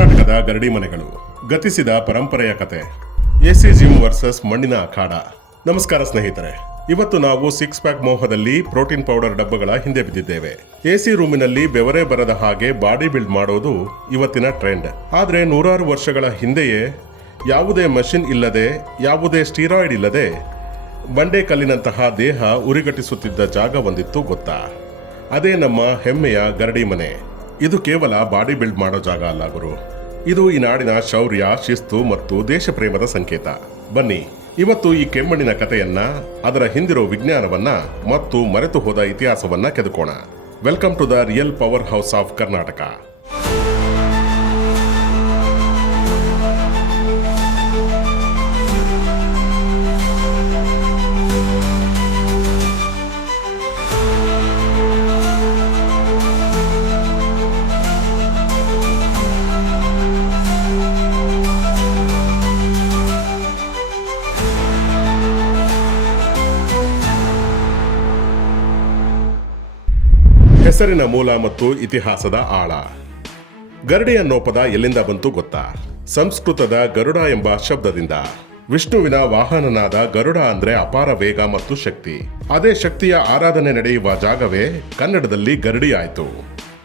ಕರ್ನಾಟಕದ ಗರಡಿ ಮನೆಗಳು ಗತಿಸಿದ ಪರಂಪರೆಯ ಕತೆ. ಎಸಿ ಜಿಮ್ ವರ್ಸಸ್ ಮಣ್ಣಿನ ಅಖಾಡ. ನಮಸ್ಕಾರ ಸ್ನೇಹಿತರೆ, ಇವತ್ತು ನಾವು 6 ಪ್ಯಾಕ್ ಮೋಹದಲ್ಲಿ ಪ್ರೋಟೀನ್ ಪೌಡರ್ ಡಬ್ಬಗಳ ಹಿಂದೆ ಬಿದ್ದಿದ್ದೇವೆ. ಎಸಿ ರೂಮಿನಲ್ಲಿ ಬೆವರೇ ಬರದ ಹಾಗೆ ಬಾಡಿ ಬಿಲ್ಡ್ ಮಾಡೋದು ಇವತ್ತಿನ ಟ್ರೆಂಡ್. ಆದ್ರೆ 100 ವರ್ಷಗಳ ಹಿಂದೆಯೇ ಯಾವುದೇ ಮಷಿನ್ ಇಲ್ಲದೆ, ಯಾವುದೇ ಸ್ಟೀರಾಯ್ಡ್ ಇಲ್ಲದೆ ಬಂಡೆ ಕಲ್ಲಿನಂತಹ ದೇಹ ಉರಿಗಟ್ಟಿಸುತ್ತಿದ್ದ ಜಾಗ ಒಂದಿತ್ತು ಗೊತ್ತಾ? ಅದೇ ನಮ್ಮ ಹೆಮ್ಮೆಯ ಗರಡಿ ಮನೆ. ಇದು ಕೇವಲ ಬಾಡಿ ಬಿಲ್ಡ್ ಮಾಡೋ ಜಾಗ ಅಲ್ಲ ಗುರು, ಇದು ಈ ನಾಡಿನ ಶೌರ್ಯ, ಶಿಸ್ತು ಮತ್ತು ದೇಶ ಪ್ರೇಮದ ಸಂಕೇತ. ಬನ್ನಿ ಇವತ್ತು ಈ ಕೆಮ್ಮಣ್ಣಿನ ಕಥೆಯನ್ನ, ಅದರ ಹಿಂದಿರೋ ವಿಜ್ಞಾನವನ್ನ ಮತ್ತು ಮರೆತು ಹೋದ ಇತಿಹಾಸವನ್ನ ಕೆದಕೋಣ. Welcome to the real powerhouse of Karnataka. ಹೆಸರಿನ ಮೂಲ ಮತ್ತು ಇತಿಹಾಸದ ಆಳ. ಗರಡಿ ಅನ್ನೋ ಪದ ಎಲ್ಲಿಂದ ಬಂತು ಗೊತ್ತಾ? ಸಂಸ್ಕೃತದ ಗರುಡ ಎಂಬ ಶಬ್ದದಿಂದ. ವಿಷ್ಣುವಿನ ವಾಹನನಾದ ಗರುಡ ಅಂದ್ರೆ ಅಪಾರ ವೇಗ ಮತ್ತು ಶಕ್ತಿ. ಅದೇ ಶಕ್ತಿಯ ಆರಾಧನೆ ನಡೆಯುವ ಜಾಗವೇ ಕನ್ನಡದಲ್ಲಿ ಗರಡಿ ಆಯ್ತು.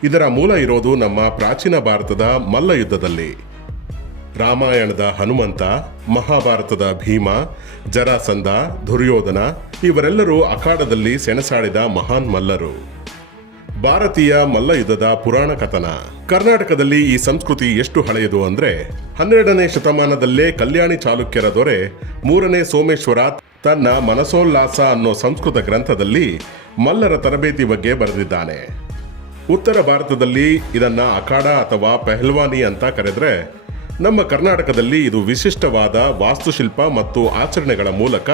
ಇದರ ಮೂಲ ಇರೋದು ನಮ್ಮ ಪ್ರಾಚೀನ ಭಾರತದ ಮಲ್ಲ ಯುದ್ಧದಲ್ಲಿ. ರಾಮಾಯಣದ ಹನುಮಂತ, ಮಹಾಭಾರತದ ಭೀಮ, ಜರಾಸಂಧ, ದುರ್ಯೋಧನ ಇವರೆಲ್ಲರೂ ಅಖಾಡದಲ್ಲಿ ಸೆಣಸಾಡಿದ ಮಹಾನ್ ಮಲ್ಲರು. ಭಾರತೀಯ ಮಲ್ಲ ಯುದ್ಧದ ಪುರಾಣ ಕಥನ. ಕರ್ನಾಟಕದಲ್ಲಿ ಈ ಸಂಸ್ಕೃತಿ ಎಷ್ಟು ಹಳೆಯದು ಅಂದ್ರೆ 12ನೇ ಶತಮಾನದಲ್ಲೇ ಕಲ್ಯಾಣಿ ಚಾಲುಕ್ಯರ ದೊರೆ 3ನೇ ಸೋಮೇಶ್ವರ ತನ್ನ ಮನಸೋಲ್ಲಾಸ ಅನ್ನೋ ಸಂಸ್ಕೃತ ಗ್ರಂಥದಲ್ಲಿ ಮಲ್ಲರ ತರಬೇತಿ ಬಗ್ಗೆ ಬರೆದಿದ್ದಾನೆ. ಉತ್ತರ ಭಾರತದಲ್ಲಿ ಇದನ್ನ ಅಖಾಡ ಅಥವಾ ಪೆಹಲ್ವಾನಿ ಅಂತ ಕರೆದ್ರೆ, ನಮ್ಮ ಕರ್ನಾಟಕದಲ್ಲಿ ಇದು ವಿಶಿಷ್ಟವಾದ ವಾಸ್ತುಶಿಲ್ಪ ಮತ್ತು ಆಚರಣೆಗಳ ಮೂಲಕ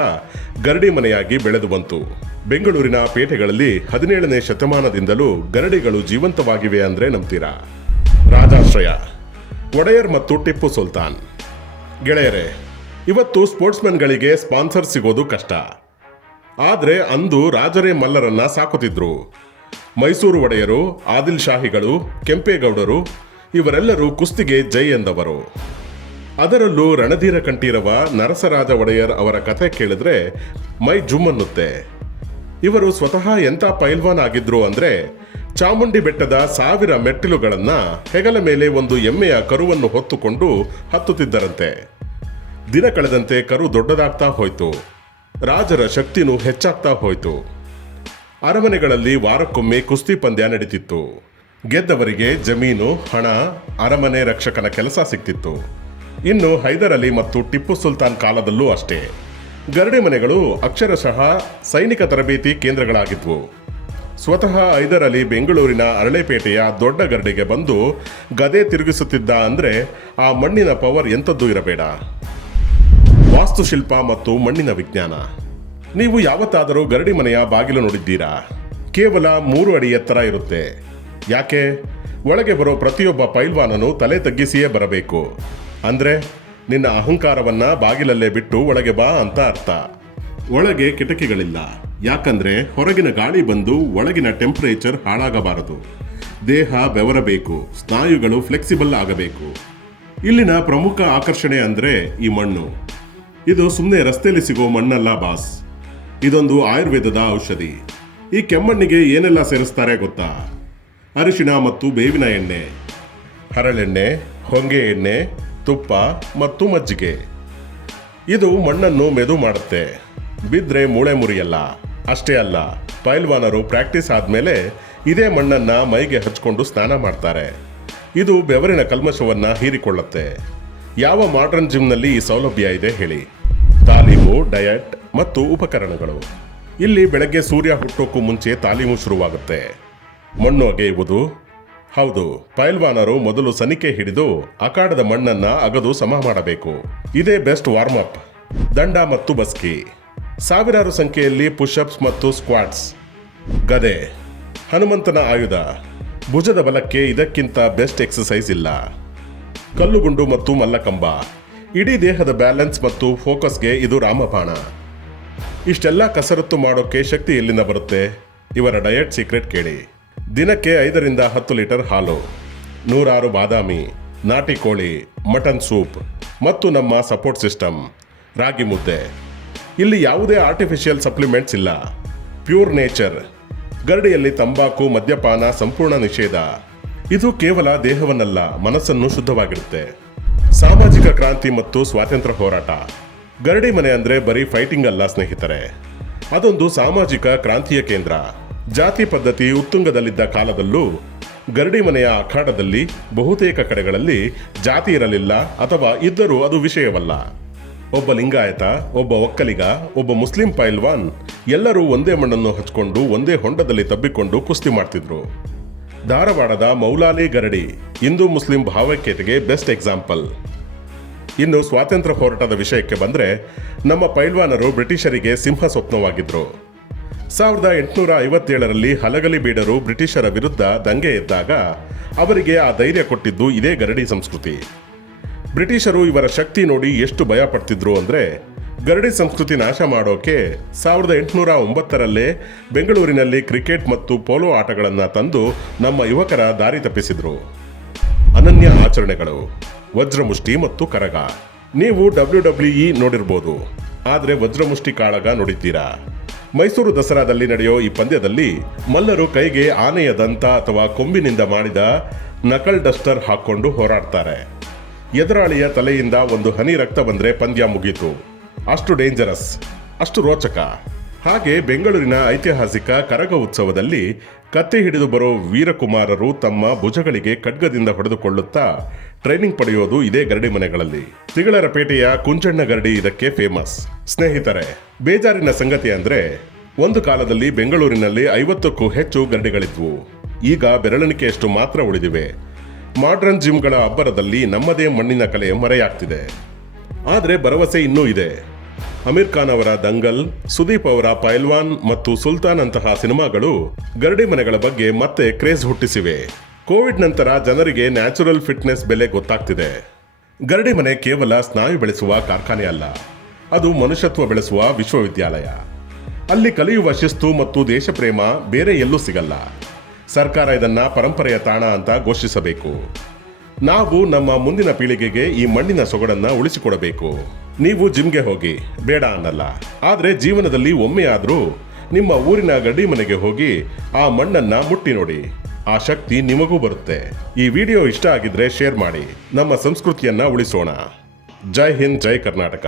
ಗರಡಿ ಮನೆಯಾಗಿ ಬೆಳೆದು ಬಂತು. ಬೆಂಗಳೂರಿನ ಪೇಟೆಗಳಲ್ಲಿ 17ನೇ ಶತಮಾನದಿಂದಲೂ ಗರಡಿಗಳು ಜೀವಂತವಾಗಿವೆ ಅಂದ್ರೆ ನಂಬ್ತೀರಾ? ರಾಜಾಶ್ರಯ, ಒಡೆಯರ್ ಮತ್ತು ಟಿಪ್ಪು ಸುಲ್ತಾನ್. ಗೆಳೆಯರೇ, ಇವತ್ತು ಸ್ಪೋರ್ಟ್ಸ್ಮನ್ಗಳಿಗೆ ಸ್ಪಾನ್ಸರ್ ಸಿಗೋದು ಕಷ್ಟ. ಆದ್ರೆ ಅಂದು ರಾಜರೇ ಮಲ್ಲರನ್ನ ಸಾಕುತ್ತಿದ್ರು. ಮೈಸೂರು ಒಡೆಯರು, ಆದಿಲ್ ಶಾಹಿಗಳು, ಕೆಂಪೇಗೌಡರು ಇವರೆಲ್ಲರೂ ಕುಸ್ತಿಗೆ ಜೈ ಎಂದವರು. ಅದರಲ್ಲೂ ರಣಧೀರ ಕಂಠೀರವ ನರಸರಾಜ ಒಡೆಯರ್ ಅವರ ಕಥೆ ಕೇಳಿದ್ರೆ ಮೈ ಜುಮ್ ಅನ್ನುತ್ತೆ. ಇವರು ಸ್ವತಃ ಎಂಥ ಪೈಲ್ವಾನ್ ಆಗಿದ್ರು ಅಂದ್ರೆ, ಚಾಮುಂಡಿ ಬೆಟ್ಟದ 1000 ಮೆಟ್ಟಿಲುಗಳನ್ನ ಹೆಗಲ ಮೇಲೆ ಒಂದು ಎಮ್ಮೆಯ ಕರುವನ್ನು ಹೊತ್ತುಕೊಂಡು ಹತ್ತುತ್ತಿದ್ದರಂತೆ. ದಿನ ಕಳೆದಂತೆ ಕರು ದೊಡ್ಡದಾಗ್ತಾ ಹೋಯ್ತು. ರಾಜರ ಶಕ್ತಿನೂ ಹೆಚ್ಚಾಗ್ತಾ ಹೋಯ್ತು. ಅರಮನೆಗಳಲ್ಲಿ ವಾರಕ್ಕೊಮ್ಮೆ ಕುಸ್ತಿ ಪಂದ್ಯ ನಡೀತಿತ್ತು. ಗೆದ್ದವರಿಗೆ ಜಮೀನು, ಹಣ, ಅರಮನೆ ರಕ್ಷಕನ ಕೆಲಸ ಸಿಗ್ತಿತ್ತು. ಇನ್ನು ಹೈದರ್ ಅಲಿ ಮತ್ತು ಟಿಪ್ಪು ಸುಲ್ತಾನ್ ಕಾಲದಲ್ಲೂ ಅಷ್ಟೇ. ಗರಡಿ ಮನೆಗಳು ಅಕ್ಷರಶಃ ಸೈನಿಕ ತರಬೇತಿ ಕೇಂದ್ರಗಳಾಗಿದ್ವು. ಸ್ವತಃ ಹೈದರ್ ಅಲಿ ಬೆಂಗಳೂರಿನ ಅರಳೆಪೇಟೆಯ ದೊಡ್ಡ ಗರಡಿಗೆ ಬಂದು ಗದೆ ತಿರುಗಿಸುತ್ತಿದ್ದ ಅಂದ್ರೆ ಆ ಮಣ್ಣಿನ ಪವರ್ ಎಂಥದ್ದು ಇರಬೇಡ. ವಾಸ್ತುಶಿಲ್ಪ ಮತ್ತು ಮಣ್ಣಿನ ವಿಜ್ಞಾನ. ನೀವು ಯಾವತ್ತಾದರೂ ಗರಡಿ ಮನೆಯ ಬಾಗಿಲು ನೋಡಿದ್ದೀರಾ? ಕೇವಲ 3 ಅಡಿ ಎತ್ತರ ಇರುತ್ತೆ. ಯಾಕೆ? ಒಳಗೆ ಬರೋ ಪ್ರತಿಯೊಬ್ಬ ಪೈಲ್ವಾನನು ತಲೆ ತಗ್ಗಿಸಿಯೇ ಬರಬೇಕು. ಅಂದ್ರೆ ನಿನ್ನ ಅಹಂಕಾರವನ್ನ ಬಾಗಿಲಲ್ಲೇ ಬಿಟ್ಟು ಒಳಗೆ ಬಾ ಅಂತ ಅರ್ಥ. ಒಳಗೆ ಕಿಟಕಿಗಳಿಲ್ಲ. ಯಾಕಂದ್ರೆ ಹೊರಗಿನ ಗಾಳಿ ಬಂದು ಒಳಗಿನ ಟೆಂಪರೇಚರ್ ಹಾಳಾಗಬಾರದು. ದೇಹ ಬೆವರಬೇಕು, ಸ್ನಾಯುಗಳು ಫ್ಲೆಕ್ಸಿಬಲ್ ಆಗಬೇಕು. ಇಲ್ಲಿನ ಪ್ರಮುಖ ಆಕರ್ಷಣೆ ಅಂದ್ರೆ ಈ ಮಣ್ಣು. ಇದು ಸುಮ್ಮನೆ ರಸ್ತೆಯಲ್ಲಿ ಸಿಗೋ ಮಣ್ಣಲ್ಲ ಬಾಸ್, ಇದೊಂದು ಆಯುರ್ವೇದದ ಔಷಧಿ. ಈ ಕೆಮ್ಮಣ್ಣಿಗೆ ಏನೆಲ್ಲ ಸೇರಿಸ್ತಾರೆ ಗೊತ್ತಾ? ಅರಿಶಿಣ ಮತ್ತು ಬೇವಿನ ಎಣ್ಣೆ, ಹರಳೆಣ್ಣೆ, ಹೊಂಗೆ ಎಣ್ಣೆ, ತುಪ್ಪ ಮತ್ತು ಮಜ್ಜಿಗೆ. ಇದು ಮಣ್ಣನ್ನು ಮೆದು ಮಾಡುತ್ತೆ. ಬಿದ್ರೆ ಮೂಳೆ ಮುರಿಯಲ್ಲ. ಅಷ್ಟೇ ಅಲ್ಲ, ಪೈಲ್ವಾನರು ಪ್ರಾಕ್ಟೀಸ್ ಆದ್ಮೇಲೆ ಇದೇ ಮಣ್ಣನ್ನ ಮೈಗೆ ಹಚ್ಕೊಂಡು ಸ್ನಾನ ಮಾಡ್ತಾರೆ. ಇದು ಬೆವರಿನ ಕಲ್ಮಶವನ್ನ ಹೀರಿಕೊಳ್ಳುತ್ತೆ. ಯಾವ ಮಾಡರ್ನ್ ಜಿಮ್ನಲ್ಲಿ ಈ ಸೌಲಭ್ಯ ಇದೆ ಹೇಳಿ? ತಾಲೀಮು, ಡಯಟ್ ಮತ್ತು ಉಪಕರಣಗಳು. ಇಲ್ಲಿ ಬೆಳಗ್ಗೆ ಸೂರ್ಯ ಹುಟ್ಟೋಕ್ಕೂ ಮುಂಚೆ ತಾಲೀಮು ಶುರುವಾಗುತ್ತೆ. ಮಣ್ಣು ಅಗೆಯುವುದು. ಹೌದು, ಪೈಲ್ವಾನರು ಮೊದಲು ಸನಿಕೆ ಹಿಡಿದು ಅಖಾಡದ ಮಣ್ಣನ್ನ ಅಗದು ಸಮ ಮಾಡಬೇಕು. ಇದೇ ಬೆಸ್ಟ್ ವಾರ್ಮ್ ಅಪ್. ದಂಡ ಮತ್ತು ಬಸ್ಕಿ. ಸಾವಿರಾರು ಸಂಖ್ಯೆಯಲ್ಲಿ ಪುಷ್ಅಪ್ಸ್ ಮತ್ತು ಸ್ಕ್ವಾಟ್ಸ್. ಗದೆ, ಹನುಮಂತನ ಆಯುಧ. ಭುಜದ ಬಲಕ್ಕೆ ಇದಕ್ಕಿಂತ ಬೆಸ್ಟ್ ಎಕ್ಸಸೈಸ್ ಇಲ್ಲ. ಕಲ್ಲುಗುಂಡು ಮತ್ತು ಮಲ್ಲಕಂಬ. ಇಡೀ ದೇಹದ ಬ್ಯಾಲೆನ್ಸ್ ಮತ್ತು ಫೋಕಸ್ಗೆ ಇದು ರಾಮಬಾಣ. ಇಷ್ಟೆಲ್ಲ ಕಸರತ್ತು ಮಾಡೋಕೆ ಶಕ್ತಿ ಎಲ್ಲಿಂದ ಬರುತ್ತೆ? ಇವರ ಡಯಟ್ ಸೀಕ್ರೆಟ್ ಕೇಳಿ. ದಿನಕ್ಕೆ 5 ರಿಂದ 10 ಲೀಟರ್ ಹಾಲು, 106 ಬಾದಾಮಿ, ನಾಟಿ ಕೋಳಿ, ಮಟನ್ ಸೂಪ್ ಮತ್ತು ನಮ್ಮ ಸಪೋರ್ಟ್ ಸಿಸ್ಟಮ್ ರಾಗಿ ಮುದ್ದೆ. ಇಲ್ಲಿ ಯಾವುದೇ ಆರ್ಟಿಫಿಷಿಯಲ್ ಸಪ್ಲಿಮೆಂಟ್ಸ್ ಇಲ್ಲ. Pure nature. ಗರಡಿಯಲ್ಲಿ ತಂಬಾಕು, ಮದ್ಯಪಾನ ಸಂಪೂರ್ಣ ನಿಷೇಧ. ಇದು ಕೇವಲ ದೇಹವನ್ನಲ್ಲ, ಮನಸ್ಸನ್ನು ಶುದ್ಧವಾಗಿರುತ್ತೆ. ಸಾಮಾಜಿಕ ಕ್ರಾಂತಿ ಮತ್ತು ಸ್ವಾತಂತ್ರ್ಯ ಹೋರಾಟ. ಗರಡಿ ಮನೆ ಅಂದ್ರೆ ಬರೀ ಫೈಟಿಂಗ್ ಅಲ್ಲ ಸ್ನೇಹಿತರೆ, ಅದೊಂದು ಸಾಮಾಜಿಕ ಕ್ರಾಂತಿಯ ಕೇಂದ್ರ. ಜಾತಿ ಪದ್ಧತಿ ಉತ್ತುಂಗದಲ್ಲಿದ್ದ ಕಾಲದಲ್ಲೂ ಗರಡಿ ಮನೆಯ ಅಖಾಡದಲ್ಲಿ ಬಹುತೇಕ ಕಡೆಗಳಲ್ಲಿ ಜಾತಿ ಇರಲಿಲ್ಲ, ಅಥವಾ ಇದ್ದರೂ ಅದು ವಿಷಯವಲ್ಲ. ಒಬ್ಬ ಲಿಂಗಾಯತ, ಒಬ್ಬ ಒಕ್ಕಲಿಗ, ಒಬ್ಬ ಮುಸ್ಲಿಂ ಪೈಲ್ವಾನ್ ಎಲ್ಲರೂ ಒಂದೇ ಮಣ್ಣನ್ನು ಹಚ್ಕೊಂಡು ಒಂದೇ ಹೊಂಡದಲ್ಲಿ ತಬ್ಬಿಕೊಂಡು ಕುಸ್ತಿ ಮಾಡ್ತಿದ್ರು. ಧಾರವಾಡದ ಮೌಲಾಲಿ ಗರಡಿ ಹಿಂದೂ ಮುಸ್ಲಿಂ ಭಾವೈಕ್ಯತೆಗೆ ಬೆಸ್ಟ್ ಎಕ್ಸಾಂಪಲ್. ಇನ್ನು ಸ್ವಾತಂತ್ರ್ಯ ಹೋರಾಟದ ವಿಷಯಕ್ಕೆ ಬಂದರೆ, ನಮ್ಮ ಪೈಲ್ವಾನರು ಬ್ರಿಟಿಷರಿಗೆ ಸಿಂಹ ಸ್ವಪ್ನವಾಗಿದ್ದರು. 1857ರಲ್ಲಿ ಹಲಗಲಿ ಬೀಡರು ಬ್ರಿಟಿಷರ ವಿರುದ್ಧ ದಂಗೆ ಎದ್ದಾಗ ಅವರಿಗೆ ಆ ಧೈರ್ಯ ಕೊಟ್ಟಿದ್ದು ಇದೇ ಗರಡಿ ಸಂಸ್ಕೃತಿ. ಬ್ರಿಟಿಷರು ಇವರ ಶಕ್ತಿ ನೋಡಿ ಎಷ್ಟು ಭಯ ಪಡ್ತಿದ್ರು ಅಂದರೆ, ಗರಡಿ ಸಂಸ್ಕೃತಿ ನಾಶ ಮಾಡೋಕೆ 1809ರಲ್ಲೇ ಬೆಂಗಳೂರಿನಲ್ಲಿ ಕ್ರಿಕೆಟ್ ಮತ್ತು ಪೋಲೋ ಆಟಗಳನ್ನು ತಂದು ನಮ್ಮ ಯುವಕರ ದಾರಿ ತಪ್ಪಿಸಿದ್ರು. ಅನನ್ಯ ಆಚರಣೆಗಳು, ವಜ್ರಮುಷ್ಟಿ ಮತ್ತು ಕರಗ. ನೀವು WWE ನೋಡಿರ್ಬೋದು, ಆದರೆ ವಜ್ರಮುಷ್ಟಿ ಕಾಳಗ ನೋಡಿದ್ದೀರಾ? ಮೈಸೂರು ದಸರಾದಲ್ಲಿ ನಡೆಯೋ ಈ ಪಂದ್ಯದಲ್ಲಿ ಮಲ್ಲರು ಕೈಗೆ ಆನೆಯ ದಂತ ಅಥವಾ ಕೊಂಬಿನಿಂದ ಮಾಡಿದ ನಕಲ್ ಡಸ್ಟರ್ ಹಾಕ್ಕೊಂಡು ಹೋರಾಡ್ತಾರೆ. ಎದುರಾಳಿಯ ತಲೆಯಿಂದ ಒಂದು ಹನಿ ರಕ್ತ ಬಂದರೆ ಪಂದ್ಯ ಮುಗೀತು. ಅಷ್ಟು ಡೇಂಜರಸ್, ಅಷ್ಟು ರೋಚಕ. ಹಾಗೆ ಬೆಂಗಳೂರಿನ ಐತಿಹಾಸಿಕ ಕರಗ ಉತ್ಸವದಲ್ಲಿ ಕತ್ತಿ ಹಿಡಿದು ಬರೋ ವೀರಕುಮಾರರು ತಮ್ಮ ಭುಜಗಳಿಗೆ ಖಡ್ಗದಿಂದ ಹೊಡೆದುಕೊಳ್ಳುತ್ತಾ ಟ್ರೈನಿಂಗ್ ಪಡೆಯೋದು ಇದೇ ಗರಡಿ ಮನೆಗಳಲ್ಲಿ. ತಿಗಳರಪೇಟೆಯ ಕುಂಜಣ್ಣ ಗರಡಿ ಇದಕ್ಕೆ ಫೇಮಸ್. ಸ್ನೇಹಿತರೆ, ಬೇಜಾರಿನ ಸಂಗತಿ ಅಂದ್ರೆ, ಒಂದು ಕಾಲದಲ್ಲಿ ಬೆಂಗಳೂರಿನಲ್ಲಿ 50ಕ್ಕೂ ಹೆಚ್ಚು ಗರಡಿಗಳಿದ್ವು. ಈಗ ಬೆರಳಿಣಿಕೆಯಷ್ಟು ಮಾತ್ರ ಉಳಿದಿವೆ. ಮಾಡ್ರನ್ ಜಿಮ್ಗಳ ಅಬ್ಬರದಲ್ಲಿ ನಮ್ಮದೇ ಮಣ್ಣಿನ ಕಲೆ ಮರೆಯಾಗ್ತಿದೆ. ಆದರೆ ಭರವಸೆ ಇನ್ನೂ ಇದೆ. ಅಮೀರ್ ಖಾನ್ ಅವರ ದಂಗಲ್, ಸುದೀಪ್ ಅವರ ಪೈಲ್ವಾನ್ ಮತ್ತು ಸುಲ್ತಾನ್ ಅಂತಹ ಸಿನಿಮಾಗಳು ಗರಡಿ ಮನೆಗಳ ಬಗ್ಗೆ ಮತ್ತೆ ಕ್ರೇಜ್ ಹುಟ್ಟಿಸಿವೆ. ಕೋವಿಡ್ ನಂತರ ಜನರಿಗೆ ನ್ಯಾಚುರಲ್ ಫಿಟ್ನೆಸ್ ಬೆಲೆ ಗೊತ್ತಾಗ್ತಿದೆ. ಗರಡಿ ಮನೆ ಕೇವಲ ಸ್ನಾಯು ಬೆಳೆಸುವ ಕಾರ್ಖಾನೆ ಅಲ್ಲ, ಅದು ಮನುಷ್ಯತ್ವ ಬೆಳೆಸುವ ವಿಶ್ವವಿದ್ಯಾಲಯ. ಅಲ್ಲಿ ಕಲಿಯುವ ಶಿಸ್ತು ಮತ್ತು ದೇಶಪ್ರೇಮ ಬೇರೆ ಎಲ್ಲೂ ಸಿಗಲ್ಲ. ಸರ್ಕಾರ ಇದನ್ನ ಪರಂಪರೆಯ ತಾಣ ಅಂತ ಘೋಷಿಸಬೇಕು. ನಾವು ನಮ್ಮ ಮುಂದಿನ ಪೀಳಿಗೆಗೆ ಈ ಮಣ್ಣಿನ ಸೊಗಡನ್ನ ಉಳಿಸಿಕೊಡಬೇಕು. ನೀವು ಜಿಮ್ಗೆ ಹೋಗಿ, ಬೇಡ ಅನ್ನಲ್ಲ. ಆದರೆ ಜೀವನದಲ್ಲಿ ಒಮ್ಮೆಯಾದರೂ ನಿಮ್ಮ ಊರಿನ ಗರಡಿ ಮನೆಗೆ ಹೋಗಿ ಆ ಮಣ್ಣನ್ನ ಮುಟ್ಟಿ ನೋಡಿ. ಆ ಶಕ್ತಿ ನಿಮಗೂ ಬರುತ್ತೆ. ಈ ವಿಡಿಯೋ ಇಷ್ಟ ಆಗಿದ್ರೆ ಶೇರ್ ಮಾಡಿ. ನಮ್ಮ ಸಂಸ್ಕೃತಿಯನ್ನ ಉಳಿಸೋಣ. ಜೈ ಹಿಂದ್, ಜೈ ಕರ್ನಾಟಕ.